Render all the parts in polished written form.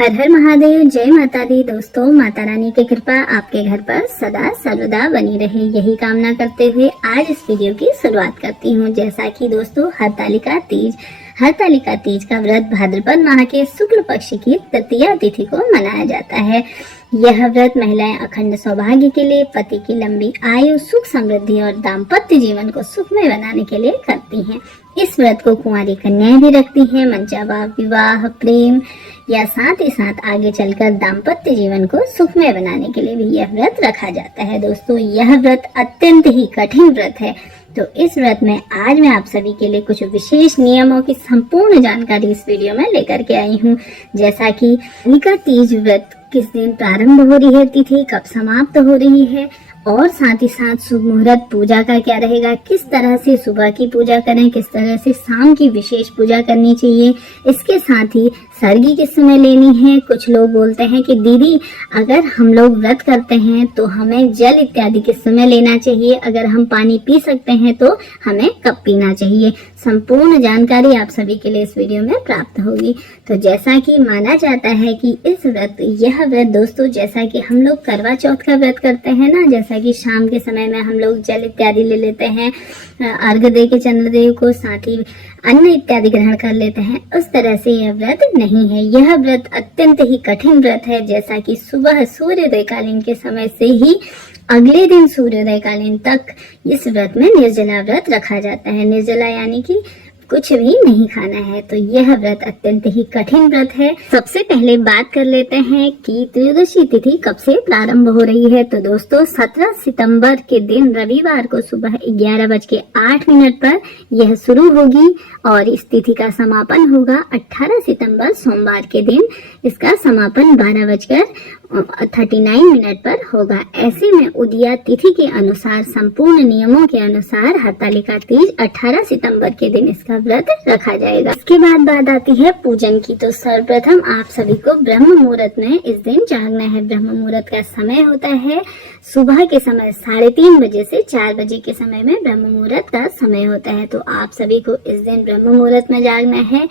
हर हर महादेव, जय माता दी। दोस्तों, माता रानी की कृपा आपके घर पर सदा सर्वदा बनी रहे, यही कामना करते हुए आज इस वीडियो की शुरुआत करती हूँ। जैसा कि दोस्तों, हरतालिका तीज का व्रत भाद्रपद माह के शुक्ल पक्ष की तृतीया तिथि को मनाया जाता है। यह व्रत महिलाएं अखंड सौभाग्य के लिए, पति की लंबी आयु, सुख समृद्धि और दाम्पत्य जीवन को सुखमय बनाने के लिए करती हैं। इस व्रत को कुंवारी कन्याएं भी रखती हैं। मनचावा विवाह, प्रेम या साथ ही साथ आगे चलकर दाम्पत्य जीवन को सुखमय बनाने के लिए भी यह व्रत रखा जाता है। दोस्तों, यह व्रत अत्यंत ही कठिन व्रत है। तो इस व्रत में आज मैं आप सभी के लिए कुछ विशेष नियमों की संपूर्ण जानकारी इस वीडियो में लेकर के आई हूँ। जैसा कि हरतालिका तीज व्रत किस दिन प्रारंभ हो रही है, तिथि कब समाप्त हो रही है, और साथ ही साथ शुभ मुहूर्त पूजा का क्या रहेगा, किस तरह से सुबह की पूजा करें, किस तरह से शाम की विशेष पूजा करनी चाहिए। इसके साथ ही सर्गी किस समय लेनी है। कुछ लोग बोलते हैं कि दीदी, अगर हम लोग व्रत करते हैं तो हमें जल इत्यादि किस समय लेना चाहिए, अगर हम पानी पी सकते हैं तो हमें कब पीना चाहिए। संपूर्ण जानकारी आप सभी के लिए इस वीडियो में प्राप्त होगी। तो जैसा कि माना जाता है कि यह व्रत दोस्तों, जैसा कि हम लोग करवा चौथ का व्रत करते हैं ना, जैसा कि शाम के समय में हम लोग जल इत्यादि ले लेते हैं, अर्घ दे के चंद्रदेव को, साथ ही अन्न इत्यादि ग्रहण कर लेते हैं, उस तरह से यह व्रत नहीं है। यह व्रत अत्यंत ही कठिन व्रत है। जैसा कि सुबह सूर्योदय कालीन के समय से ही अगले दिन सूर्योदय कालीन तक इस व्रत में निर्जला व्रत रखा जाता है। निर्जला यानी कि कुछ भी नहीं खाना है। तो यह व्रत अत्यंत ही कठिन व्रत है। सबसे पहले बात कर लेते हैं कि त्रयोदशी तिथि कब से प्रारंभ हो रही है। तो दोस्तों, 17 सितंबर के दिन रविवार को सुबह 11:08 पर यह शुरू होगी और इस तिथि का समापन होगा 18 सितंबर सोमवार के दिन। इसका समापन 12:39 पर होगा। ऐसे में उदया तिथि के अनुसार, संपूर्ण नियमों के अनुसार हरतालिका तीज 18 सितंबर के दिन इसका व्रत रखा जाएगा। इसके बाद बात आती है पूजन की। तो सर्वप्रथम आप सभी को ब्रह्म मुहूर्त में इस दिन जागना है। ब्रह्म मुहूर्त का समय होता है सुबह के समय 3:30 बजे से 4 बजे के समय में ब्रह्म मुहूर्त का समय होता है। तो आप सभी को इस दिन ब्रह्म मुहूर्त में जागना है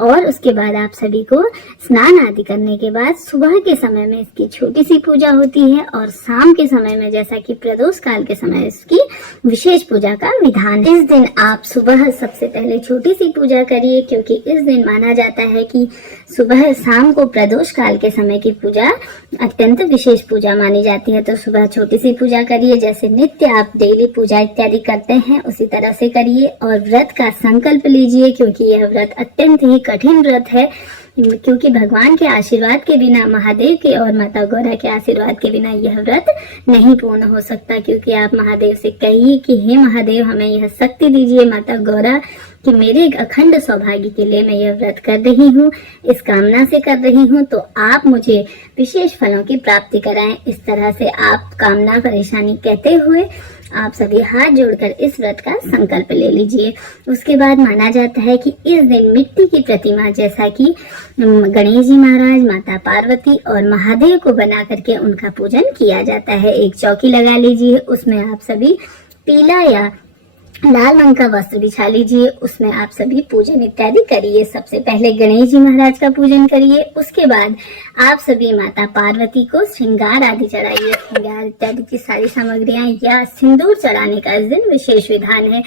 और उसके बाद आप सभी को स्नान आदि करने के बाद सुबह के समय में इसकी छोटी सी पूजा होती है और शाम के समय में, जैसा कि प्रदोष काल के समय, इसकी विशेष पूजा का विधान है। इस दिन आप सुबह सबसे पहले छोटी सी पूजा करिए, क्योंकि इस दिन माना जाता है कि सुबह शाम को प्रदोष काल के समय की पूजा अत्यंत विशेष पूजा मानी जाती है। तो सुबह छोटी सी पूजा करिए, जैसे नित्य आप डेली पूजा इत्यादि करते हैं उसी तरह से करिए और व्रत का संकल्प लीजिए, क्योंकि यह व्रत अत्यंत ही कठिन व्रत है। क्योंकि भगवान के आशीर्वाद के बिना, महादेव के और माता गौरा के आशीर्वाद के बिना यह व्रत नहीं पूर्ण हो सकता। क्योंकि आप महादेव से कहिए कि हे महादेव, हमें यह शक्ति दीजिए, माता गौरा, कि मेरे अखंड सौभाग्य के लिए मैं यह व्रत कर रही हूँ, इस कामना से कर रही हूँ, तो आप मुझे विशेष फलों की प्राप्ति कराएं। इस तरह से आप कामना परेशानी कहते हुए आप सभी हाथ जोड़कर इस व्रत का संकल्प ले लीजिए। उसके बाद माना जाता है कि इस दिन मिट्टी की प्रतिमा, जैसा कि गणेश जी महाराज, माता पार्वती और महादेव को बना करके उनका पूजन किया जाता है। एक चौकी लगा लीजिए, उसमें आप सभी पीला या लाल रंग का वस्त्र बिछा लीजिए, उसमें आप सभी पूजन इत्यादि करिए। सबसे पहले गणेश जी महाराज का पूजन करिए, उसके बाद आप सभी माता पार्वती को श्रृंगार आदि चढ़ाइए। श्रृंगार इत्यादि की सारी सामग्रियां या सिंदूर चढ़ाने का इस दिन विशेष विधान है।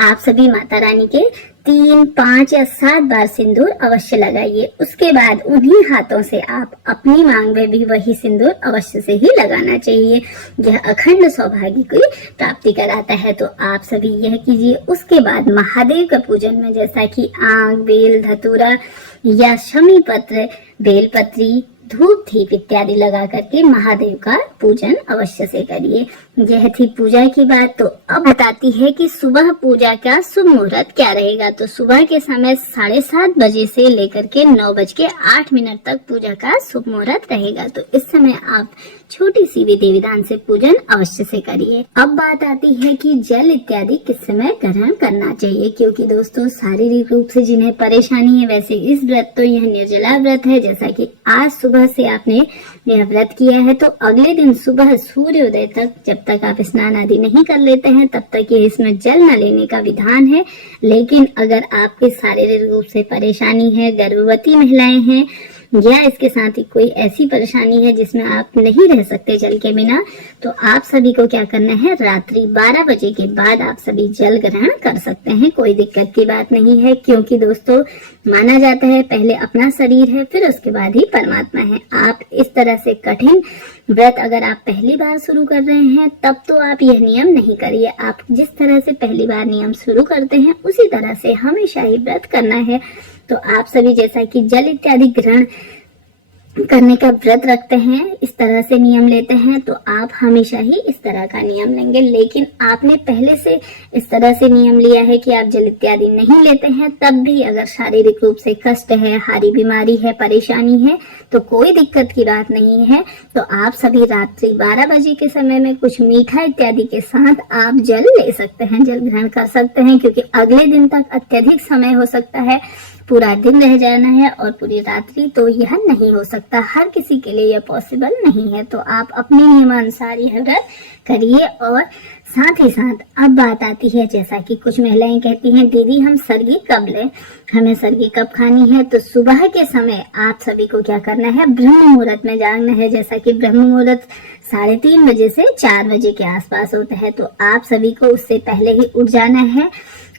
आप सभी माता रानी के 3, 5 या 7 बार सिंदूर अवश्य लगाइए। उसके बाद उन्हीं हाथों से आप अपनी मांग में भी वही सिंदूर अवश्य से ही लगाना चाहिए। यह अखंड सौभाग्य की प्राप्ति कराता है। तो आप सभी यह कीजिए। उसके बाद महादेव का पूजन में, जैसा कि आग, बेल, धतूरा या शमी पत्र, बेलपत्री, धूप दीप इत्यादि लगा करके महादेव का पूजन अवश्य से करिए। यह थी पूजा की बात। तो अब बताती है कि सुबह पूजा का शुभ मुहूर्त क्या रहेगा। तो सुबह के समय 7:30 बजे से लेकर के 9:08 तक पूजा का शुभ मुहूर्त रहेगा। तो इस समय आप छोटी सी विधि विधान से पूजन अवश्य से करिए। अब बात आती है कि जल इत्यादि किस समय ग्रहण करना चाहिए, क्योंकि दोस्तों शारीरिक रूप से जिन्हें परेशानी है, वैसे इस व्रत तो यह निर्जला व्रत है। जैसा कि आज सुबह से आपने यह व्रत किया है, तो अगले दिन सुबह सूर्योदय तक, जब तक आप स्नान आदि नहीं कर लेते हैं, तब तक ये इसमें जल न लेने का विधान है। लेकिन अगर आपके शारीरिक रूप से परेशानी है, गर्भवती महिलाएं हैं या इसके साथ ही कोई ऐसी परेशानी है जिसमें आप नहीं रह सकते जल के बिना, तो आप सभी को क्या करना है, रात्रि 12 बजे के बाद आप सभी जल ग्रहण कर सकते हैं। कोई दिक्कत की बात नहीं है, क्योंकि दोस्तों माना जाता है पहले अपना शरीर है, फिर उसके बाद ही परमात्मा है। आप इस तरह से कठिन व्रत अगर आप पहली बार शुरू कर रहे हैं तब तो आप यह नियम नहीं करिए। आप जिस तरह से पहली बार नियम शुरू करते हैं उसी तरह से हमेशा ही व्रत करना है। तो आप सभी जैसा कि जल इत्यादि ग्रहण करने का व्रत रखते हैं, इस तरह से नियम लेते हैं, तो आप हमेशा ही इस तरह का नियम लेंगे। लेकिन आपने पहले से इस तरह से नियम लिया है कि आप जल इत्यादि नहीं लेते हैं, तब भी अगर शारीरिक रूप से कष्ट है, हारी बीमारी है, परेशानी है, तो कोई दिक्कत की बात नहीं है। तो आप सभी रात्रि 12 बजे के समय में कुछ मीठा इत्यादि के साथ आप जल ले सकते हैं, जल ग्रहण कर सकते हैं, क्योंकि अगले दिन तक अत्यधिक समय हो सकता है, पूरा दिन रह जाना है और पूरी रात्रि, तो यह नहीं हो सकता, हर किसी के लिए यह पॉसिबल नहीं है। तो आप अपने नियमानुसार यह व्रत करिए। और साथ ही साथ अब बात आती है, जैसा कि कुछ महिलाएं कहती हैं दीदी हम सरगी कब लें, हमें सरगी कब खानी है, तो सुबह के समय आप सभी को क्या करना है, ब्रह्म मुहूर्त में जागना है। जैसा कि ब्रह्म मुहूर्त 3:30 बजे से 4 बजे के आसपास होता है, तो आप सभी को उससे पहले ही उठ जाना है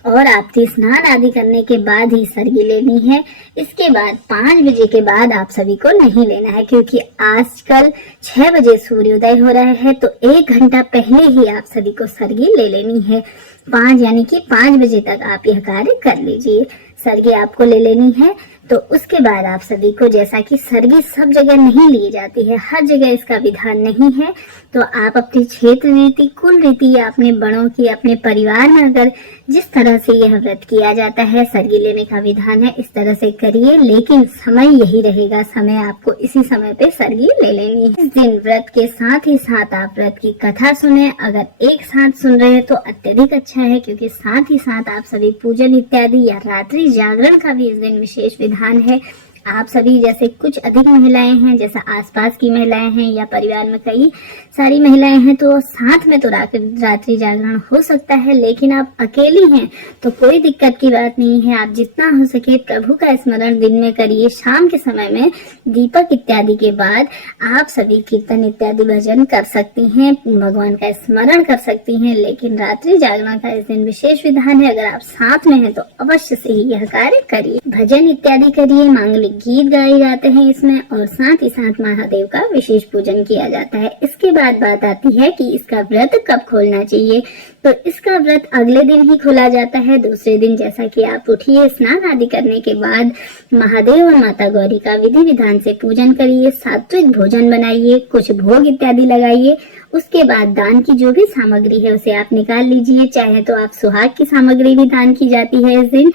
और आरती स्नान आदि करने के बाद ही सरगी लेनी है। इसके बाद 5 बजे के बाद आप सभी को नहीं लेना है, क्योंकि आजकल 6 बजे सूर्योदय हो रहा है, तो 1 घंटा पहले ही आप सभी को सरगी ले लेनी है। 5 यानी कि 5 बजे तक आप यह कार्य कर लीजिए, सरगी आपको ले लेनी है। तो उसके बाद आप सभी को, जैसा कि सरगी सब जगह नहीं ली जाती है, हर जगह इसका विधान नहीं है, तो आप अपनी क्षेत्र रीति, कुल रीति या अपने बड़ों की, अपने परिवार में अगर जिस तरह से यह व्रत किया जाता है, सरगी लेने का विधान है, इस तरह से करिए। लेकिन समय यही रहेगा, समय आपको इसी समय पे सरगी ले लेनी है। इस दिन व्रत के साथ ही साथ आप व्रत की कथा सुने। अगर एक साथ सुन रहे हैं तो अत्यधिक अच्छा है, क्योंकि साथ ही साथ आप सभी पूजन इत्यादि या रात्रि जागरण का भी इस दिन विशेष विधान है। आप सभी जैसे कुछ अधिक महिलाएं हैं, जैसा आसपास की महिलाएं हैं या परिवार में कई सारी महिलाएं हैं, तो साथ में तो रात्रि जागरण हो सकता है। लेकिन आप अकेली हैं तो कोई दिक्कत की बात नहीं है। आप जितना हो सके प्रभु का स्मरण दिन में करिए। शाम के समय में दीपक इत्यादि के बाद आप सभी कीर्तन इत्यादि भजन कर सकती हैं, भगवान का स्मरण कर सकती हैं। लेकिन रात्रि जागरण का इस दिन विशेष विधान है। अगर आप साथ में हैं तो अवश्य से ही यह कार्य करिए, भजन इत्यादि करिए, मांगलिक गीत गाए जाते हैं इसमें, और साथ ही साथ महादेव का विशेष पूजन किया जाता है। इसके बाद बात आती है कि इसका व्रत कब खोलना चाहिए। तो इसका व्रत अगले दिन ही खोला जाता है। दूसरे दिन जैसा कि आप उठिए, स्नान आदि करने के बाद महादेव और माता गौरी का विधि विधान से पूजन करिए, सात्विक भोजन बनाइए, कुछ भोग इत्यादि लगाइए। उसके बाद दान की जो भी सामग्री है उसे आप निकाल लीजिए। चाहे तो आप सुहाग की सामग्री भी दान की जाती है इस दिन,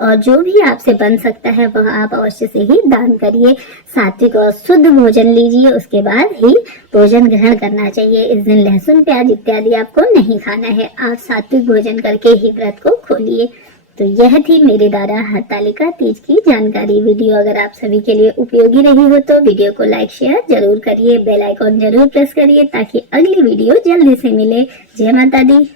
और जो भी आपसे बन सकता है वह आप अवश्य से ही दान करिए। सात्विक और शुद्ध भोजन लीजिए, उसके बाद ही भोजन ग्रहण करना चाहिए। इस दिन लहसुन प्याज इत्यादि आपको नहीं खाना है। आप सात्विक भोजन करके ही व्रत को खोलिए। तो यह थी मेरे द्वारा हरतालिका तीज की जानकारी। वीडियो अगर आप सभी के लिए उपयोगी रही हो तो वीडियो को लाइक शेयर जरूर करिए, बेल आइकॉन जरूर प्रेस करिए ताकि अगली वीडियो जल्दी से मिले। जय माता दी।